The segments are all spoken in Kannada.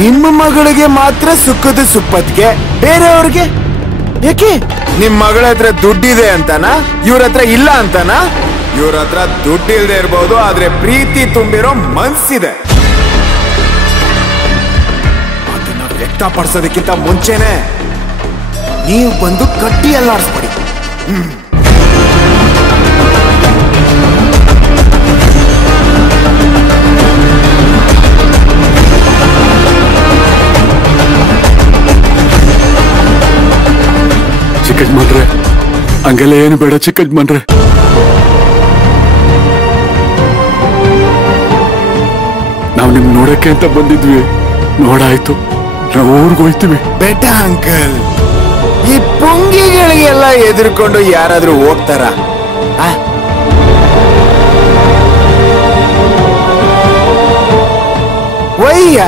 ನಿಮ್ಮ ಮಗಳಿಗೆ ಮಾತ್ರ ಸುಖದ ಸುಪ್ಪತ್ಗೆ, ಬೇರೆಯವ್ರಿಗೆ ಯಾಕೆ? ನಿಮ್ ಮಗಳ ಹತ್ರ ದುಡ್ಡಿದೆ ಅಂತನ, ಇವ್ರ ಹತ್ರ ಇಲ್ಲ ಅಂತನ? ಇವ್ರ ಹತ್ರ ದುಡ್ಡಿಲ್ದೆ ಇರ್ಬೋದು, ಆದ್ರೆ ಪ್ರೀತಿ ತುಂಬಿರೋ ಮನ್ಸಿದೆ. ಅದನ್ನ ವ್ಯಕ್ತಪಡಿಸೋದಕ್ಕಿಂತ ಮುಂಚೆನೆ ನೀವು ಬಂದು ಕಟ್ಟಿ ಅಲ್ಲಾಡಿಸ್ಬಿಡಿ. ಚಿಕ್ಕಜ್ಮನ್ರೆ, ಹಂಗೆಲ್ಲ ಏನು ಬೇಡ ಚಿಕ್ಕಜ್ಮನ್ರೆ. ನಾವು ನಿಮ್ ನೋಡಕ್ಕೆ ಅಂತ ಬಂದಿದ್ವಿ, ನೋಡಾಯ್ತು, ನಾವು ಊರ್ಗ್ ಹೋಯ್ತೀವಿ. ಬೇಟ ಅಂಕಲ್, ಈ ಪುಂಗಿಗಳಿಗೆಲ್ಲ ಎದುರ್ಕೊಂಡು ಯಾರಾದ್ರೂ ಹೋಗ್ತಾರ? Why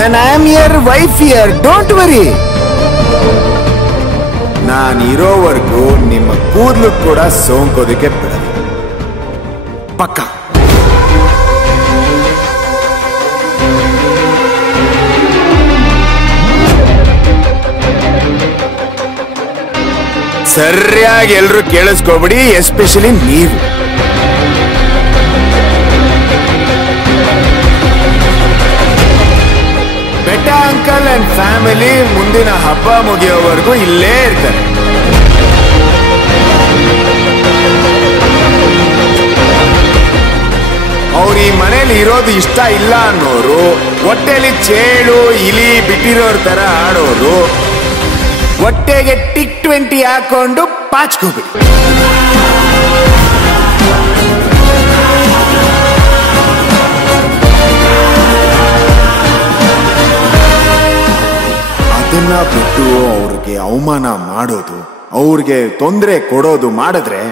when I am your wife here, don't worry. ನಾನಿರೋವರೆಗೂ ನಿಮ್ಮ ಕೂದಲು ಕೂಡ ಸೋಂಕೋದಕ್ಕೆ ಬಿಡಲ್ಲ, ಪಕ್ಕ. ಸರಿಯಾಗಿ ಎಲ್ರು ಕೇಳಿಸ್ಕೋಬಿಡಿ, ಎಸ್ಪೆಷಲಿ ನೀವು. ಬೆಟ್ಟ ಅಂಕಲ್ ಅಂಡ್ ಫ್ಯಾಮಿಲಿ ಮುಂದಿನ ಹಬ್ಬ ಮುಗಿಯೋವರೆಗೂ ಇಲ್ಲೇ ಇರ್ತಾರೆ. ಅವ್ರು ಈ ಮನೇಲಿ ಇರೋದು ಇಷ್ಟ ಇಲ್ಲ ಅನ್ನೋರು, ಹೊಟ್ಟೆಲಿ ಚೇಳು ಇಲಿ ಬಿಟ್ಟಿರೋರ್ ತರ ಆಡೋರು, ಹೊಟ್ಟೆಗೆ ಟಿಕ್ 20 ಹಾಕೊಂಡು ಪಾಚ್ಕೋಬಿಡಿ. ಅದನ್ನ ಬಿಟ್ಟು ಅವ್ರಿಗೆ ಅವಮಾನ ಮಾಡೋದು, ಅವ್ರಿಗೆ ತೊಂದರೆ ಕೊಡೋದು ಮಾಡಿದ್ರೆ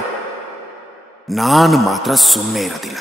ನಾನು ಮಾತ್ರ ಸುಮ್ಮನೆ ಇರೋದಿಲ್ಲ.